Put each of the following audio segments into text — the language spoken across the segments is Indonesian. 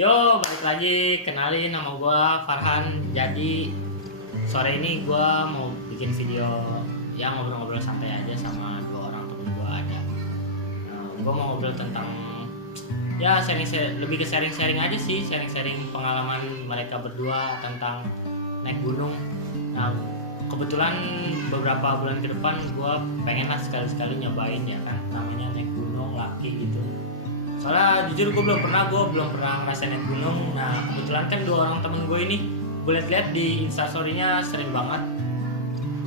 Yo, balik lagi, kenalin nama gua Farhan. Jadi sore ini gua mau bikin video yang ngobrol-ngobrol santai aja sama dua orang temen gua ada. Gua mau ngobrol tentang ya lebih ke sharing-sharing aja sih, sharing-sharing pengalaman mereka berdua tentang naik gunung. Nah, kebetulan beberapa bulan ke depan gua pengen lah sekali-sekali nyobain ya kan, namanya naik gunung laki gitu. Soalnya jujur gue belum pernah ngerasain naik gunung. Nah kebetulan kan dua orang temen gue ini gue liat di instastorynya sering banget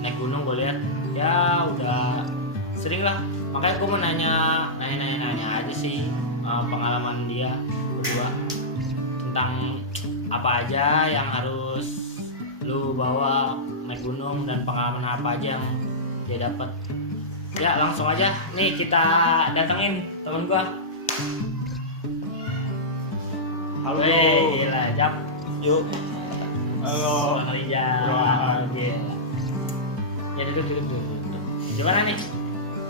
naik gunung. Gue lihat ya udah sering lah, makanya gue mau nanya aja sih pengalaman dia berdua tentang apa aja yang harus lu bawa naik gunung dan pengalaman apa aja yang dia dapat. Ya langsung aja nih kita datengin temen gue. Halo. Gila, Jap. Yuk. Halo. Rijal. Gila. Ya duduk. Gimana nih?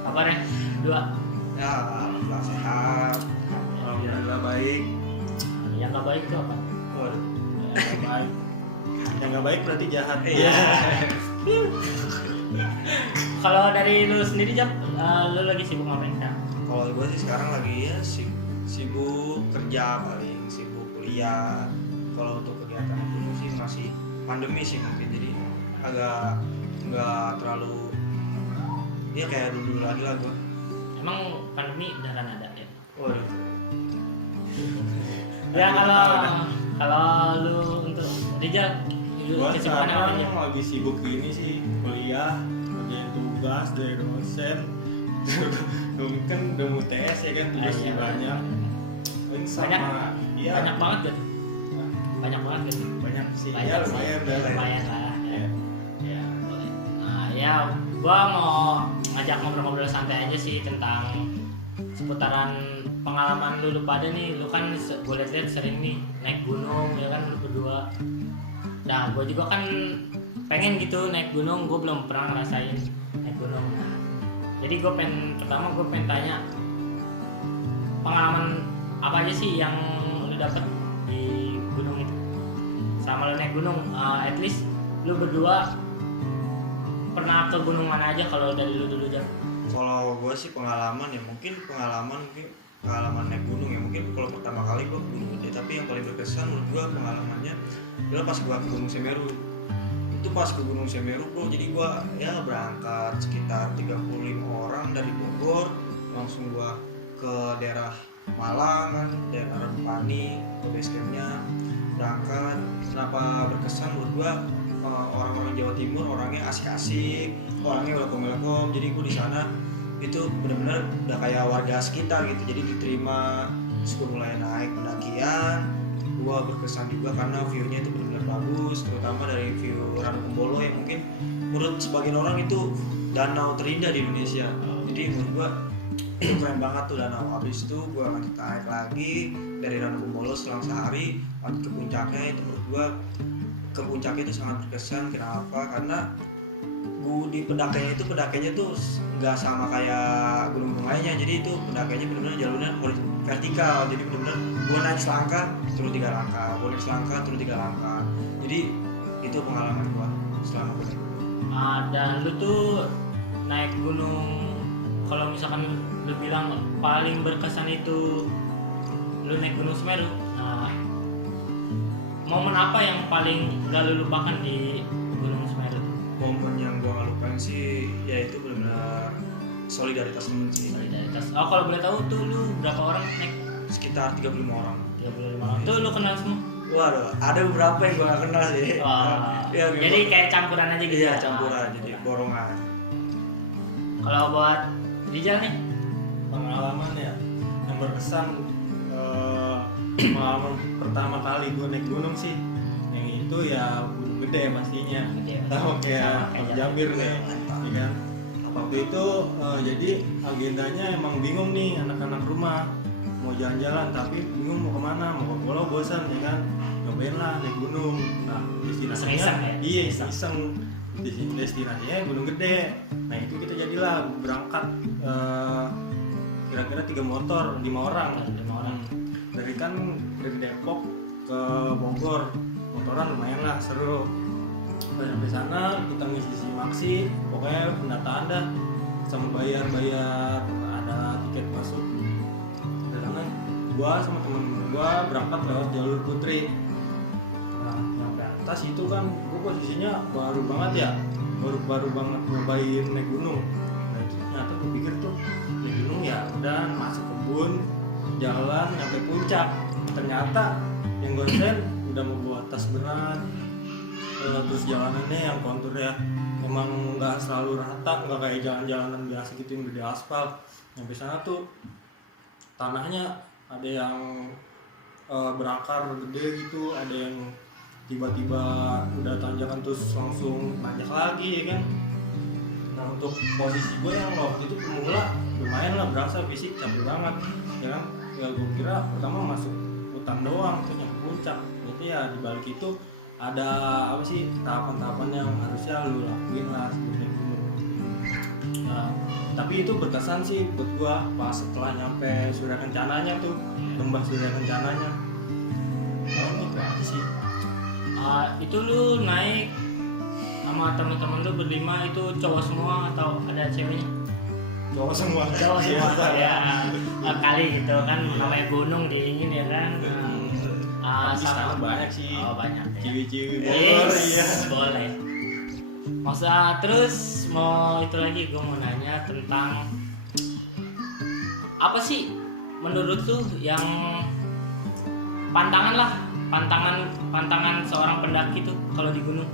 Kabarnya? Dua. Ya, alhamdulillah sehat. Alhamdulillah baik. Yang nggak baik itu apa? Waduh. Yang baik. Yang nggak baik berarti jahat. Iya. Kalau dari lu sendiri, Jap, lu lagi sibuk ngapain sekarang? Kalau gue sih sekarang lagi ya sibuk kerja paling, sibuk kuliah. Kalau untuk kegiatan dulu sih masih pandemi sih mungkin, jadi agak nggak terlalu ya kayak dulu lagi lah gue. Emang pandemi beneran ada ya? Waduh. Ya kalau lu untuk Rijal, Gua kesibukan apa sekarang aja? lagi sibuk ini sih, kuliah, kerjain tugas dari dosen. Mungkin udah mau TS ya kan, tugasnya Iya. banyak. Paling sama iya, Banyak banget gitu. Banyak banget gitu. banyak sih. Banyak Ya sih. lumayan dah. Lumayan lah ya. Ya. Ya, boleh. Nah, ya gua mau ngajak ngobrol-ngobrol santai aja sih tentang seputaran pengalaman lu pada nih. Lu kan gue liat sering nih naik gunung ya kan, lu berdua. Nah, gue juga kan pengen gitu naik gunung, gue belum pernah ngerasain naik gunung. Nah, jadi gue pengen tanya pengalaman apa aja sih yang lu dapet di gunung itu sama lu naik gunung. At least lu berdua pernah ke gunung mana aja kalau dari lu dulu, Jam? Kalau gue sih pengalaman naik gunung ya, mungkin kalau pertama kali gue ke Gunung Gede, tapi yang paling berkesan menurut gue pengalamannya adalah pas gue ke Gunung Semeru. Itu pas ke Gunung Semeru bro, jadi gue ya berangkat sekitar 35 orang dari Bogor, langsung gue ke daerah Malang kan, daerah Ranupani, ke base campnya berangkat. Kenapa berkesan menurut gue, orang-orang Jawa Timur orangnya asik-asik, orangnya welcome, jadi gue di sana itu benar-benar udah kayak warga sekitar gitu, jadi diterima. Terus gue mulai naik pendakian, gue berkesan juga karena view-nya itu benar-benar bagus, terutama dari view Ranukumbolo yang mungkin menurut sebagian orang itu danau terindah di Indonesia. Jadi menurut gue itu keren banget tuh danau. Habis itu gue naik lagi dari Ranukumbolo selang sehari lanjut ke puncaknya. Itu menurut gue ke puncaknya itu sangat berkesan. Kenapa? Karena di pendakiannya tuh nggak sama kayak gunung-gunung lainnya. Jadi itu pendakiannya benar-benar jalurnya vertikal. Jadi benar-benar gua naik selangkah turun 3 langkah, gua naik selangkah turun 3 langkah. Jadi itu pengalaman gua selama gua naik gunung. Dan lu tuh naik gunung, kalau misalkan lu bilang paling berkesan itu lu naik Gunung Semeru. Nah, momen apa yang paling gak lu lupakan di Gunung Semeru? Momen yang gua nggak lupain sih yaitu benar-benar solidaritas temen sih. Solidaritas. Oh, kalau boleh tahu tuh lu berapa orang naik? Sekitar 35 orang. 35 orang. Tuh lu kenal semua? Waduh, ada beberapa yang gua nggak kenal sih. Wah. Ya, Jadi kayak campuran aja gitu. iya, ya? campuran, jadi borongan. Kalau buat Rijal nih, Pengalaman ya yang berkesan, pengalaman pertama kali gue naik gunung sih, yang itu ya Gunung Gede pastinya. gede. Sama kayak Sama kayak Jambir nih, Mantap. ya kan. Waktu itu jadi agendanya emang bingung nih anak-anak rumah mau jalan-jalan, tapi bingung mau kemana, mau ke pulau bosan ya kan, nyobain lah naik gunung. Nah destinasinya Iseng-iseng ya? iya iseng, destinasinya Gunung Gede. Nah itu kita jadilah berangkat kira-kira 3 motor 5 orang. Lima orang. Dari Depok ke Bogor, motoran lumayan lah seru. Pas sampai sana kita ngisi maksi, pokoknya pendataan dah sama bayar ada tiket masuk. Dari sana gua sama temen gua berangkat lewat jalur Putri. Nah nyampe atas itu kan gua posisinya baru banget ya, baru banget nyobain naik gunung. Nah itu ternyata gua pikir tuh naik gunung ya udah masuk kebun, jalan nyampe puncak. Ternyata yang gosen udah mau bawa tas berat, terus jalanannya yang kontur ya emang nggak selalu rata, nggak kayak jalan-jalanan biasa gitu yang udah di aspal. Sampai sana tuh tanahnya ada yang berakar gede gitu, ada yang tiba-tiba udah tanjakan terus langsung nanjak lagi ya kan. Nah untuk posisi gue yang waktu itu pemula lumayan lah, berasa fisik capek banget ya kan. Ya gue kira pertama masuk hutan doang terus nyampe puncak, jadi ya dibalik itu ada apa sih tahapan-tahapan yang harusnya lu lakuin lah sebelum gunung. Nah, tapi itu berkesan sih buat gua pas setelah nyampe Surya Kencananya tuh, lembah Surya Kencananya. Nah, itu aja sih. Itu lu naik sama teman-teman lu berlima itu cowok semua atau ada ceweknya? Cowok semua. Cowok Iya, semua ya. Kali gitu kan namanya gunung dingin ya kan. Tapi sekarang banyak sih. Oh banyak ya. Ciwi-ciwi Yes, Bogor ya. boleh. Masa terus mau itu lagi gue mau nanya tentang apa sih menurut tuh yang pantangan seorang pendaki tuh kalau di gunung?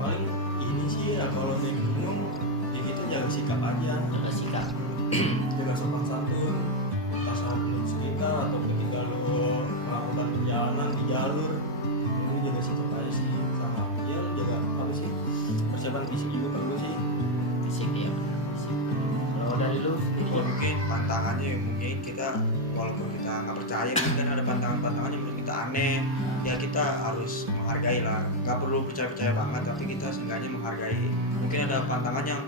Paling ini sih ya kalau naik gunung ya kita jaga sikap aja, Jaga sikap. jaga sopan santun, entah sama penduduk sekitar atau ketika lo melakukan perjalanan di jalur, lo jaga sikap aja sih, sama ya lo jaga apa sih persiapan fisik juga perlu sih. Fisik ya. Fisik. Kalau dari lu Ya, mungkin pantangannya ya mungkin kita walaupun kita nggak percaya mungkin ada pantangan-pantangan yang menurut kita aneh, ya kita harus menghargai lah, nggak perlu percaya banget tapi kita seenggaknya menghargai. Mungkin ada pantangan yang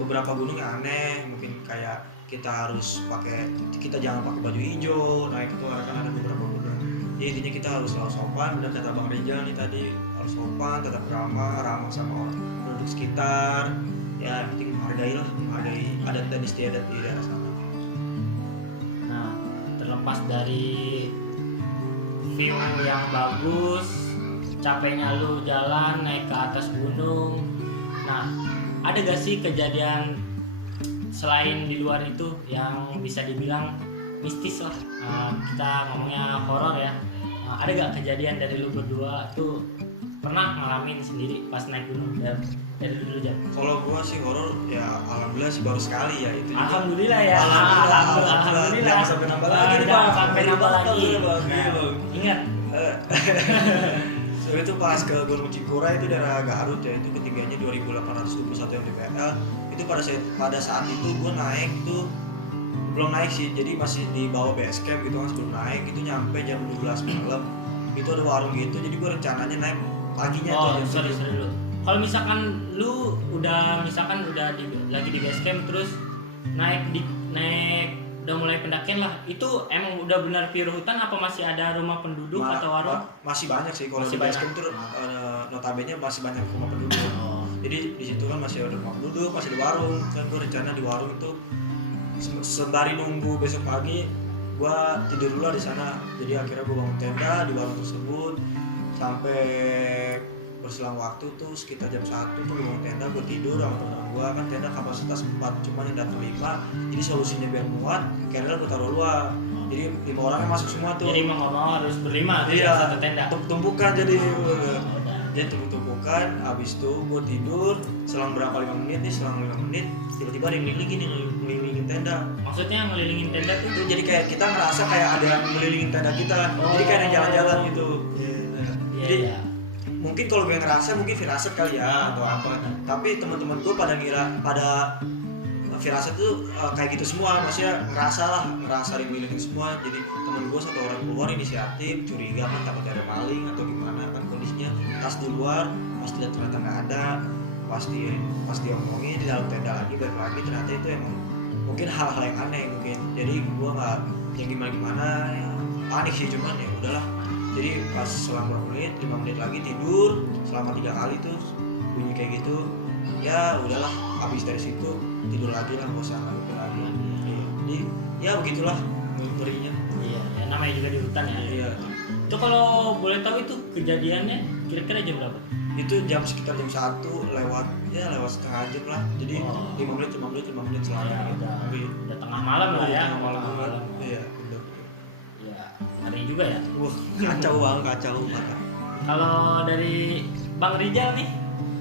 beberapa gunung yang aneh, mungkin kayak kita jangan pakai baju hijau naik itu kan ada beberapa gunung. Jadi intinya kita harus selalu sopan, benar kata Bang Rizal nih tadi, harus sopan, tetap ramah sama orang penduduk sekitar. Ya yang penting menghargai adat dan istiadat di daerah sana. Nah, terlepas dari view yang bagus, capeknya lu jalan naik ke atas gunung. Nah, ada gak sih kejadian selain di luar itu yang bisa dibilang mistis lah? Kita ngomongnya horor ya. Ada gak kejadian dari lu berdua tuh pernah ngalamin sendiri pas naik gunung dari dulu Jam? Kalau gua sih horor ya alhamdulillah sih baru sekali ya itu. juga. Alhamdulillah ya. Alhamdulillah. Jangan sampai nambah lagi nih, Jangan Bang. sampai nambah lagi. Bang. Nah, ingat. So itu pas ke Gunung Cikura itu daerah Garut ya, itu ketinggiannya 2821 mdpl. Itu pada saat itu gue naik tuh belum naik sih, jadi masih di bawah base camp gitu kan, sebelum naik itu nyampe jam 12 malam. Itu ada warung gitu, jadi gue rencananya naik paginya tuh jam sorry 7. dulu. Kalau misalkan lu udah lagi di base camp terus naik udah mulai pendakian lah, itu emang udah benar pure hutan apa masih ada rumah penduduk atau warung? Masih banyak sih kalau di Masih base banyak. camp tuh notabene masih banyak rumah penduduk. Jadi di situ kan masih ada rumah penduduk, masih ada warung. Kan gue rencana di warung itu sembari nunggu besok pagi gue tidur dulu di sana. Jadi akhirnya gue bangun tenda di warung tersebut sampai berselang waktu tuh sekitar jam 1 tuh gue bangun tenda, gue tidur sama teman gue. Kan tenda kapasitas 4 cuman yang datang 5, jadi solusinya biar muat karena gue taruh luar, jadi 5 orangnya masuk semua tuh. Jadi mau ngomong harus berlima tuh Iya, satu tenda. tumpukan jadi Udah. dia tumpukan. Habis itu gue tidur selang berapa 5 menit nih, selang 5 menit tiba-tiba ada yang ngelilingin tenda. Maksudnya ngelilingin tenda tuh Itu jadi kayak kita ngerasa kayak ada yang ngelilingin tenda kita. Jadi kayak ada yang jalan-jalan gitu. Jadi iya. mungkin kalau gue ngerasa mungkin firasat kali ya atau apa. Tapi teman-teman gue pada firasat tuh kayak gitu semua, maksudnya ngerasa ngelilingin semua. Jadi temen gue satu orang keluar inisiatif, curiga kan takut ada maling atau gimana kan kondisinya, tas di luar, pas lihat ternyata nggak ada, pas dia ngomongin di dalam tenda lagi balik lagi, ternyata itu emang mungkin hal-hal yang aneh mungkin. Jadi gue nggak yang gimana ya, panik sih, cuman ya udahlah. Jadi pas selama 5 menit lagi tidur selama 3 kali tuh bunyi kayak gitu, ya udahlah, habis dari situ tidur lagi lah, nggak usah lagi. Jadi ya begitulah ngerinya. Iya, ya namanya juga di hutan ya. Iya, Itu kalau boleh tahu itu kejadiannya kira-kira jam berapa? itu jam sekitar jam 1 lewat setengah jam lah. Jadi Oh. 5 menit selama Ya, gitu. udah tengah malam lah ya. Tengah malam banget. Malam. Iya, bener. Ya, ngeri juga ya. Wah, kacau banget, kacau banget. Kalau dari Bang Rijal nih,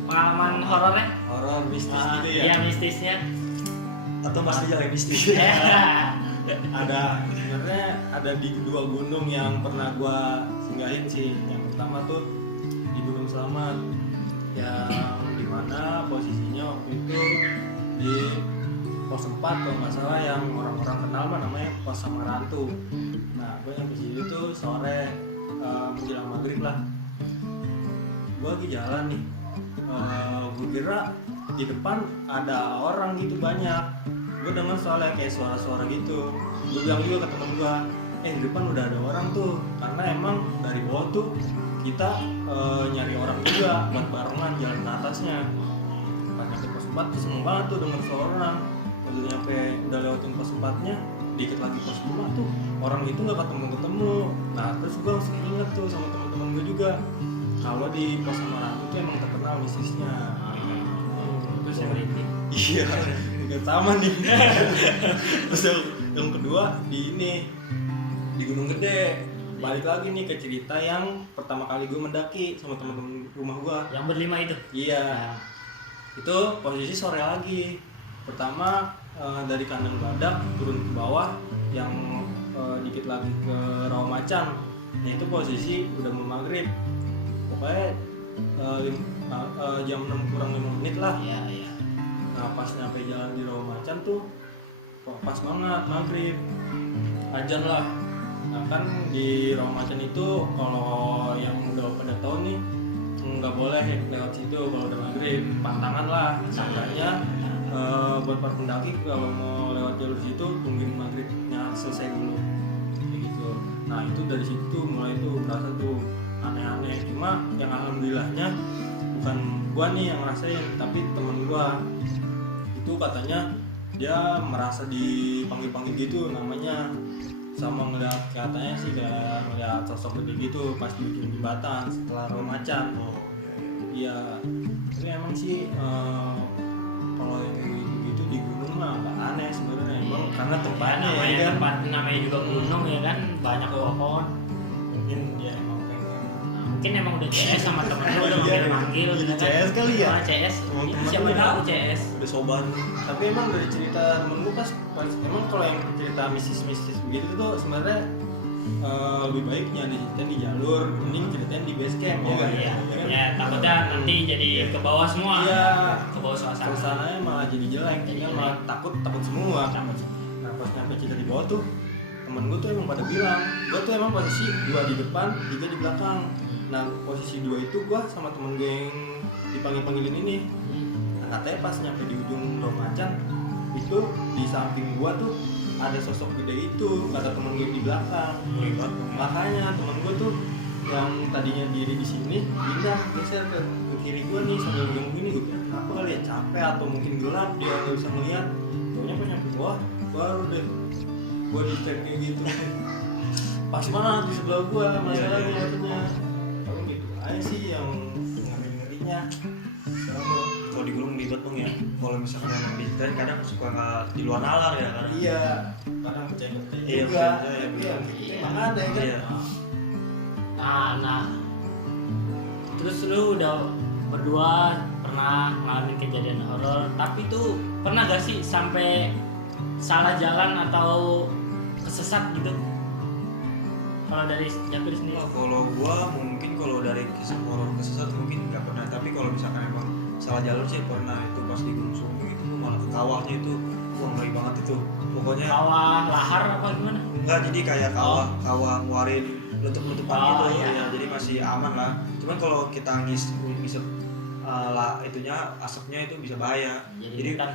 pengalaman horornya? Horor mistis gitu ya. Iya, mistisnya. Atau masih jalan mistis. Ada sebenarnya ada di 2 gunung yang pernah gua singgahin sih. Yang pertama tuh di Gunung Selamat, yang dimana posisinya waktu itu di pos 4 kalau nggak salah, yang orang-orang kenal mah namanya pos Samarantu. Nah, gue yang di situ tuh sore menjelang maghrib lah. Gue lagi jalan nih, gue kira di depan ada orang gitu banyak. Gue dengar soalnya kayak suara-suara gitu. Gue bilang juga ke temen gue, di depan udah ada orang tuh. Karena emang dari bawah tuh kita nyari orang juga buat barengan jalan ke atasnya. Pas nyampe pos 4 tuh seneng banget tuh denger suara orang. Udah nyampe, udah lewatin pos 4-nya, dikit lagi pos 5 tuh orang itu nggak ketemu. Nah terus gue langsung inget tuh sama teman-teman gue juga, kalau di pos Samarantu itu emang terkenal mistisnya. Terus yang iya, juga sama nih. Terus yang kedua di Gunung Gede. Balik lagi nih ke cerita yang pertama kali gue mendaki sama teman-teman rumah gue. Yang berlima itu. Iya, itu posisi sore lagi. Pertama dari kandang badak turun ke bawah, yang dikit lagi ke Rawamancan. Nah itu posisi udah mau maghrib. Pokoknya jam 6 kurang 5 menit lah. Iya, iya. Nah pas nyampe jalan di Rawamancan tuh pas banget maghrib, azan lah. Nah kan di Rawamancan itu kalau yang udah pada tahu nih nggak boleh lewat situ kalau udah maghrib, pantangan lah. Sangkanya buat para pendaki kalau mau lewat jalur situ tungguin maghribnya selesai dulu kayak gitu. Nah itu dari situ mulai tuh berasa tuh aneh-aneh. Cuma yang alhamdulillahnya bukan gua nih yang ngerasain, tapi temen gua itu katanya dia merasa dipanggil-panggil gitu namanya, sama ngeliat katanya sih kayak ngeliat sosok gede gitu pas di ujung jembatan setelah Rawamancan. Iya, tapi emang sih kalau yang gitu di gunung mah nggak aneh sebenarnya, emang karena tempatnya namanya ya kan. tempat, namanya juga gunung ya kan, banyak pohon. Mungkin dia emang pengen. Nah, mungkin emang udah CS sama temen lu udah manggil-manggil Jadi gitu kan. CS kali ya? CS. Teman-teman Siapa lu yang ya? tahu CS? Udah soban. Tapi emang dari cerita temen lu pas emang kalau yang cerita mistis-mistis begitu tuh sebenarnya lebih baiknya diceritain di jalur, mending ceritain di base camp ya kan? Iya. kan? Ya, takutnya nanti jadi ke bawah semua. Iya. Ke bawah suasana. Suasananya malah jadi jelek, Jadi kan jelek. malah takut semua. Takut. Nah pas nyampe cerita di bawah tuh temen gue tuh emang pada bilang, gue tuh emang posisi 2 di depan, 3 di belakang. Nah posisi 2 itu gue sama temen gue yang dipanggil-panggilin ini. Nah katanya pas nyampe di ujung Rawamancan itu di samping gue tuh ada sosok gede itu, kata temen gue di belakang. Makanya temen gue tuh yang tadinya diri di sini pindah geser ke kiri gue nih sambil bilang gini, gue kira kenapa kali ya, capek atau mungkin gelap dia nggak bisa ngeliat. Pokoknya pas nyampe bawah baru deh gue dicek kayak gitu. Pas banget di sebelah gue masalahnya maksudnya. Kalau gitu aja sih yang ngeri-ngerinya. Kalau di gunung ribet bang ya. Kalau misalkan emang diceritain kadang suka nggak di luar nalar ya kan. Iya, kadang percaya Iya, juga. percaya, Tapi iya. emang ada ya kan. Iya. Nah, terus lu udah berdua pernah ngalamin kejadian horor, tapi tuh pernah gak sih sampai salah jalan atau kesesat gitu? Kalau dari Jakir sendiri? Wah, kalau gua mungkin kalau dari kisah horor kesesat mungkin nggak pernah, tapi kalau misalkan emang salah jalur sih pernah. Itu pas di Gunung Sumbing itu malah ke kawahnya itu, wah ngeri banget itu. Pokoknya Kawah lahar apa gimana? enggak, jadi kayak kawah ngeluarin letup-letupan Oh, gitu iya. ya, jadi masih aman lah. Cuman kalau kita ngisep lah itunya asapnya itu bisa bahaya. Jadi hutan.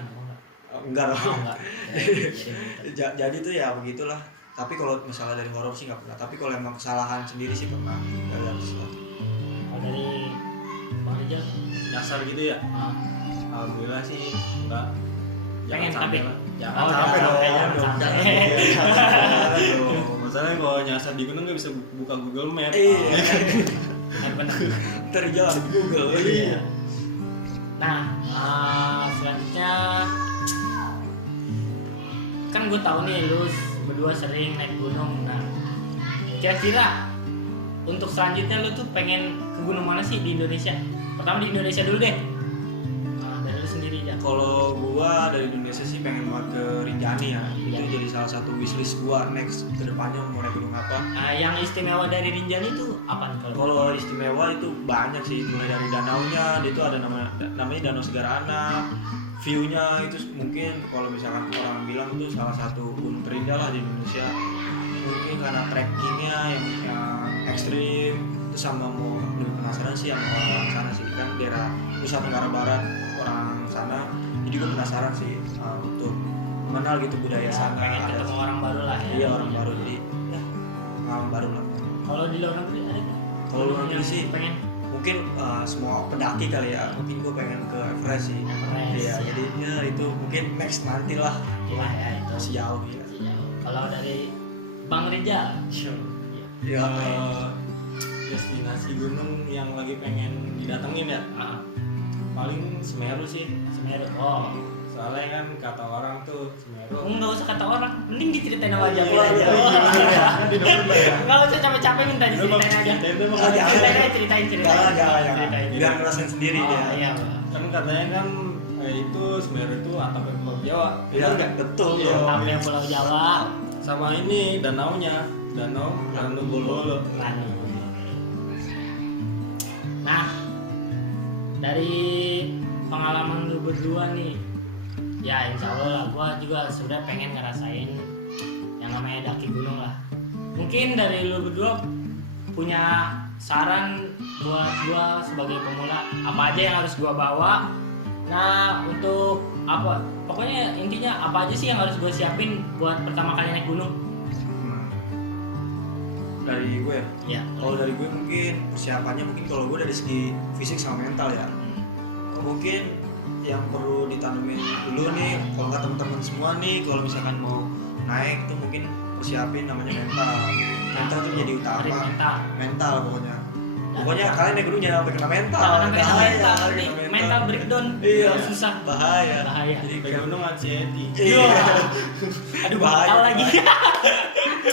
Enggak lah. Oh, enggak. Jadi hutan. Jadi tuh ya begitulah. Tapi kalau misalnya dari horor sih nggak pernah. Tapi kalau emang kesalahan sendiri sih pernah. Dari sesuatu. Kalau dari Bang Rijal, Nyasar gitu ya. Alhamdulillah sih enggak. Pengen tapi Jangan Oh, sampai jangan dong. sampai, jangan Jangan sampai. sampai dong. Masalahnya kalau nyasar di gunung nggak bisa buka Google Map. Iya. benar. Ntar jalan di Google. Iya. Nah, selanjutnya kan gue tahu nih lu berdua sering naik gunung. Nah, kira-kira untuk selanjutnya lu tuh pengen ke gunung mana sih di Indonesia? Pertama di Indonesia dulu deh. Nah, dari lu sendiri aja. Kalau gua dari Indonesia sih pengen banget ke Rinjani ya. Itu jadi salah satu wishlist gua next ke depannya mau naik gunung apa. Nah, yang istimewa dari Rinjani itu apa kalau? Kalau istimewa itu banyak sih, mulai dari danaunya, itu ada namanya Danau Segara Anak. View-nya itu mungkin kalau misalkan orang bilang itu salah satu gunung terindah lah di Indonesia. Mungkin karena trekkingnya yang ekstrim, itu sama mau lebih penasaran sih sama orang sana sih, kan daerah Nusa Tenggara Barat orang sana. Jadi gue penasaran sih untuk mengenal gitu budaya sana. pengen ketemu orang baru lah ya. Iya, orang baru, jadi ya pengalaman baru lah. Kalau di luar negeri ada nggak? Kalau luar negeri sih pengen mungkin semua pendaki kali ya, mungkin gue pengen ke Everest sih. Everest, Iya, ya. jadi ya itu mungkin next nanti lah. Iya ya itu. Masih jauh ya. Masih jauh. Kalau dari Bang Rijal, Ya, Destinasi gunung yang lagi pengen didatengin ya. Paling Semeru sih. Semeru. Oh, Soalnya kan kata orang tuh Semeru. nggak usah kata orang, mending diceritain sama aja. Kan di November ya. Nggak usah capek-capek, minta diceritain aja. Ceritain. jangan. Biar ngerasain sendiri Oh, dia. iya. Kan katanya kan itu Semeru itu atapnya Pulau Jawa. Iya, Bener nggak? betul. Iya. Sampai Pulau Jawa. Sama ini danaunya, Danau Ranu Bolo. Ranu. Nah, dari pengalaman lu berdua nih, ya insya Allah lah, gua juga sebenarnya pengen ngerasain yang namanya daki gunung lah. Mungkin dari lu berdua punya saran buat gua sebagai pemula, apa aja yang harus gua bawa? Nah, untuk apa? Pokoknya intinya apa aja sih yang harus gua siapin buat pertama kali naik gunung? Dari gue ya. Ya. Kalau dari gue mungkin persiapannya mungkin kalau gue dari segi fisik sama mental ya. Mungkin yang perlu ditanemin dulu nih, kalau nggak teman-teman semua nih, kalau misalkan mau naik tuh mungkin persiapin namanya mental. Mental tuh jadi utama. Mental pokoknya kalian naik gunung jangan sampai kena mental. Jangan sampai kena Bahaya, mental kena nih, mental breakdown. Iya, Susah. bahaya. Jadi ke gunung anxiety. Iya. Aduh, Bahaya. bakal lagi.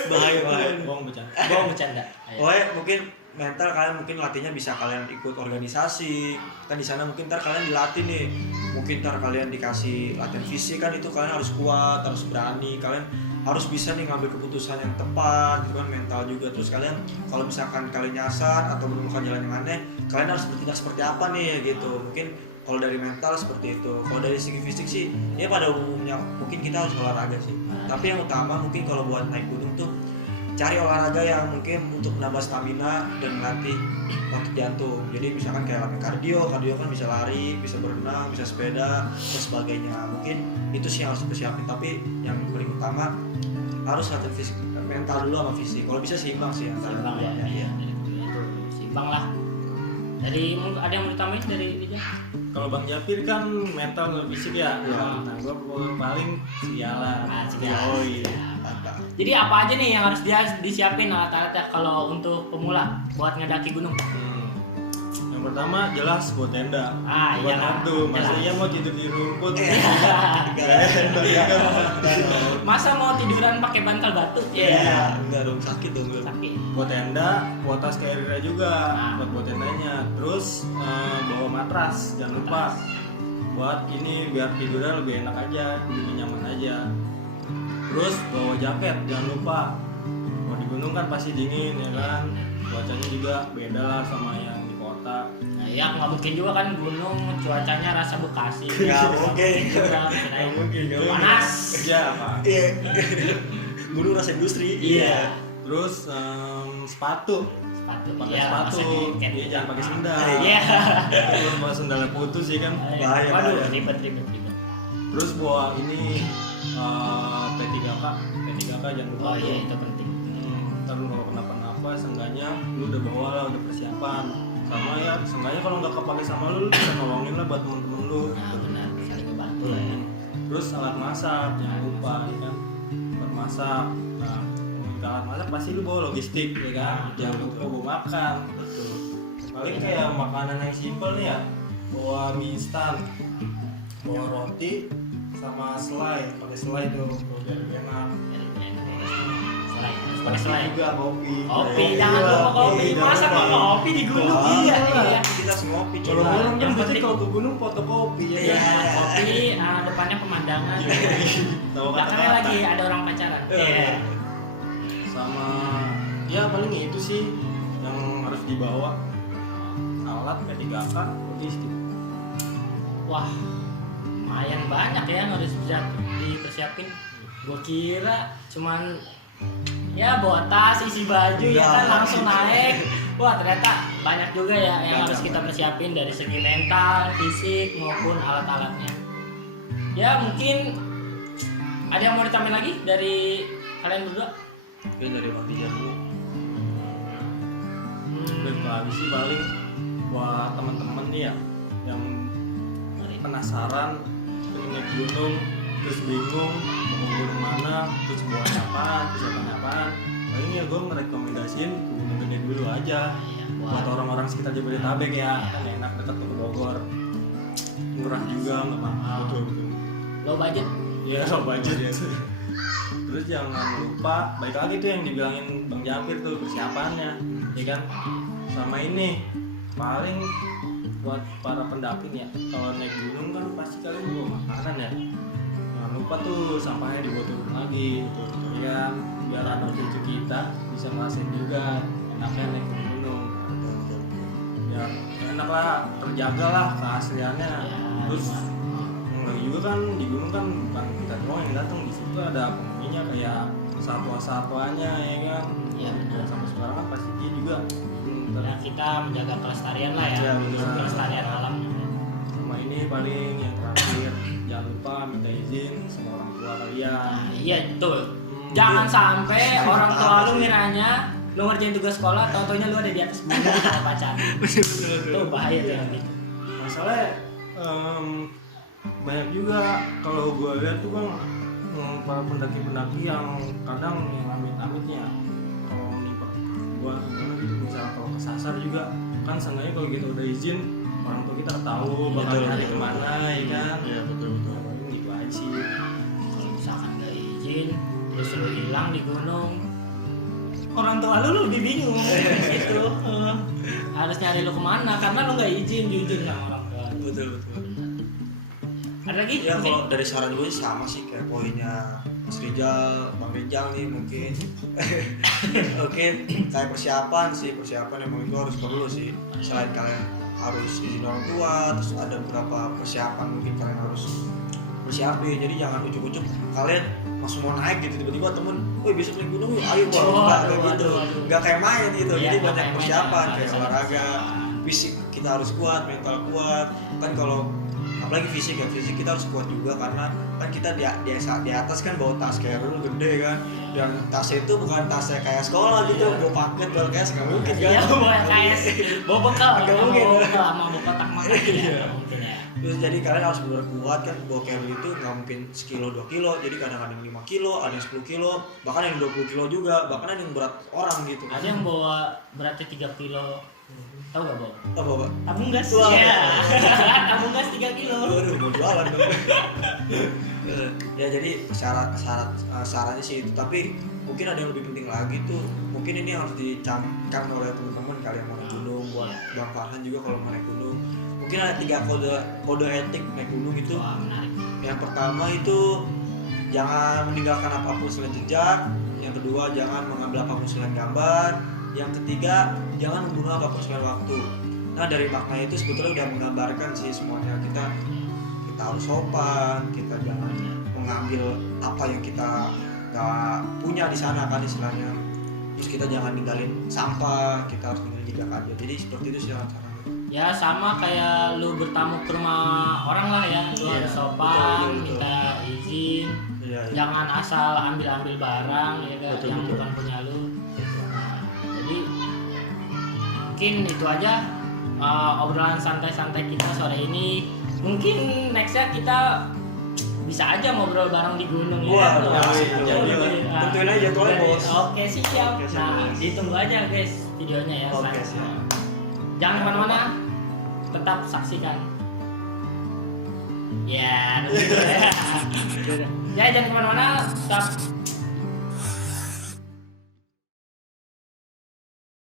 bahaya. Bohong bercanda. Gua bercanda. Ayo. Pokoknya mungkin mental kalian mungkin latihannya bisa kalian ikut organisasi kan di sana, mungkin ntar kalian dilatih nih, mungkin ntar kalian dikasih latihan fisik kan, itu kalian harus kuat, harus berani, kalian harus bisa nih ngambil keputusan yang tepat gitu kan, mental juga. Terus kalian kalau misalkan kalian nyasar atau menemukan jalan yang aneh, kalian harus bertindak seperti apa nih gitu. Mungkin kalau dari mental seperti itu. Kalau dari segi fisik sih ya pada umumnya mungkin kita harus olahraga sih, tapi yang utama mungkin kalau buat naik gunung tuh cari olahraga yang mungkin untuk menambah stamina dan melatih otot jantung. Jadi misalkan kayak latihan kardio kan bisa lari, bisa berenang, bisa sepeda dan sebagainya. Mungkin itu sih yang harus dipersiapin, tapi yang paling utama harus latihan fisik, mental dulu sama fisik. Kalau bisa seimbang sih antara Seimbang ya. keduanya. Iya. Itu seimbang lah. Dari ada yang mau ditambahin dari Rijal? Kalau Bang Japir kan mental lebih fisik ya. Ya. Nah, gua paling sialan. Sialan. Oh iya. Mantap. Jadi apa aja nih yang harus disiapin alat-alatnya kalau untuk pemula buat ngedaki gunung? Yang pertama jelas buat tenda. Buat Iya. hantu. Masa Jelas. iya mau tidur di rumput? Masa mau tiduran pakai bantal batu? Iya, enggak dong, sakit dong. Sakit. Buat tenda, buat tas carrier juga, Nah. buat tendanya. Terus bawa matras, jangan lupa. Buat ini biar tidurnya lebih enak aja, lebih nyaman aja. Terus bawa jaket, jangan lupa. Kalau di gunung kan pasti dingin ya kan. Cuacanya juga beda lah sama yang di kota. Nah, ya nggak mungkin juga kan gunung cuacanya rasa Bekasi. Nggak mungkin. Juga, panas. Kerja apa? Iya. Gunung rasa industri. Iya. Terus sepatu. Sepatu. Pakai Iya, sepatu. masa di- Iya, jangan pakai sendal. Iya. Terus bawa sendalnya putus ya kan. Bahaya, Waduh, bahaya. ribet. Terus bawa ini P3K jangan lupa. Oh iya, itu penting. Ntar lu kalau kenapa-napa seenggaknya lu udah bawa lah, udah persiapan. Sama ya, seenggaknya kalau nggak kepake sama lu bisa nolongin lah buat temen-temen lu. Nah benar, saling ngebantu lah ya. Terus alat masak jangan lupa ya kan, alat masak. Nah kalau alat masak pasti lu bawa logistik ya kan, jangan lupa bawa makan. Betul. Paling kayak makanan yang simpel nih ya, bawa mie instan, bawa roti sama selai, pakai selai tuh biar enak. Pakai selai. Juga kopi. Kopi, jangan lupa kopi. Masa kok kopi di gunung? Iya, iya. Kita semua ngopi Kalau coba. orang kan Yang biasanya penting- kalau ke gunung fotokopi ya. Iya, kan? kopi, depannya pemandangan. Tahu Belakangnya kata-kata. lagi ada orang pacaran. Iya. Sama ya paling itu sih yang harus dibawa. Alat P3K logistik. Wah, lumayan banyak ya yang harus dipersiapin. Gua kira cuman ya bawa tas, isi baju ya kan langsung naik. Wah ternyata banyak juga ya yang harus kita persiapin dari segi mental, fisik maupun alat-alatnya. Ya mungkin ada yang mau ditambahin lagi dari kalian berdua? Mungkin dari Bang Dijar dulu. Dan habis sih paling buat teman-teman nih ya yang penasaran pengen naik gunung terus bingung mau ke gunung mana, terus bawa apaan, persiapan apaan, paling ya gue merekomendasiin ke Gunung Gede dulu aja buat orang-orang sekitar Jabodetabek ya, kan enak deket tuh ke Bogor, murah juga nggak mahal. Betul. Low budget? Iya, low budget. Terus jangan lupa baik lagi tuh yang dibilangin Bang Japir tuh persiapannya, ya kan? Sama ini paling buat para pendamping ya, kalau naik gunung kan pasti kalian bawa makanan ya. Jangan lupa tuh sampahnya dibawa turun lagi, ya kan? Biar anak cucu kita bisa ngerasain juga enaknya naik gunung. Ya enak lah, terjaga lah keasliannya. Terus yang lagi juga kan di gunung kan bukan kita doang yang datang, di situ ada penghuninya kayak satwa-satwanya ya kan. Iya benar. Sampai sekarang kan pasti dia juga Ya kita menjaga kelestarian lah ya, Iya, benar. kelestarian alam. sama ini paling yang terakhir jangan lupa minta izin sama orang tua kalian. Nah, iya betul. Jangan sampai orang tua lu ngiranya lu ngerjain tugas sekolah, tau-taunya lu ada di atas gunung sama pacaran. Itu bahaya tuh yang gitu. Masalahnya banyak juga kalau gue lihat tuh bang, para pendaki-pendaki yang kadang yang amit-amitnya kalau menimpa gua gimana gitu, misalnya kalau kesasar juga kan seenggaknya kalau kita udah izin orang tua kita tahu bakal Betul, nyari betul. kemana ya kan. Iya betul. Ya, paling gitu aja sih. Kalau misalkan gak izin terus lu hilang di gunung, orang tua lu lebih bingung gitu. Harus nyari lu kemana karena lu gak izin jujur sama orang tua. Betul. Ada lagi? Ya Mungkin? kalau dari saran gue sih sama sih kayak poinnya Mas Rizal, Bang Rizal nih mungkin. Oke, kayak persiapan emang itu harus perlu sih. Selain kalian harus izin orang tua, terus ada beberapa persiapan mungkin kalian harus persiapin. Jadi jangan ujuk-ujuk kalian langsung mau naik gitu tiba-tiba temen, woi besok naik gunung yuk, ayo gua nggak kayak gitu, nggak kayak main gitu. Iya, Jadi nggak banyak kayak main, persiapan harus kayak ada olahraga, persiapan. fisik kita harus kuat, mental kuat. Kan kalau apalagi fisik kita harus kuat juga karena kan kita di atas kan bawa tas kayak dulu gede kan, dan tasnya itu bukan tasnya kayak sekolah gitu, bawa paket bawa kayak nggak mungkin kan. Iya, bawa KS, bawa bekal, Nggak nggak mungkin. bawa bekal sama bawa kotak makan. Iya. Nggak mungkin ya. Terus jadi kalian harus benar kuat kan, bawa carry itu nggak mungkin sekilo 2 kilo, jadi kadang-kadang 5 kilo, ada yang 10 kilo, bahkan yang 20 kilo juga, bahkan ada yang berat orang gitu. Ada yang bawa beratnya 3 kilo. Tahu gak bawa? Apa Pak? Tabung gas. Wah. Ya. Tabung gas 3 kilo. Waduh, mau jualan dong. Ya jadi syaratnya sih itu, tapi mungkin ada yang lebih penting lagi tuh, mungkin ini harus dicamkan oleh teman-teman kalian mau naik gunung, buat Bang Farhan juga kalau mau naik gunung. Mungkin ada 3 kode etik naik gunung itu. Wah, menarik. Yang pertama itu jangan meninggalkan apapun selain jejak. Yang kedua jangan mengambil apapun selain gambar. Yang ketiga jangan membunuh apapun selain waktu. Nah dari makna itu sebetulnya udah menggambarkan sih semuanya. Kita harus sopan, kita jangan mengambil apa yang kita nggak punya di sana kan istilahnya. Terus kita jangan ninggalin sampah, kita harus ninggalin jejak aja. Jadi seperti itu sih caranya. Ya sama kayak lu bertamu ke rumah orang lah ya, lu Iya, harus sopan, betul. minta izin, Iya jangan asal ambil barang ya kan, Betul, yang betul. bukan punya lu. Nah, jadi mungkin itu aja obrolan santai-santai kita sore ini. Mungkin nextnya kita bisa aja ngobrol bareng di gunung Wah, ya. asik. Tentuin aja jadwalnya, Bos. Oke, siap. Oke, siap, Nah, Bos. ditunggu aja guys videonya ya. Oke, Nah, siap. jangan kemana-mana, tetap saksikan. Ya, ya jangan kemana-mana, tetap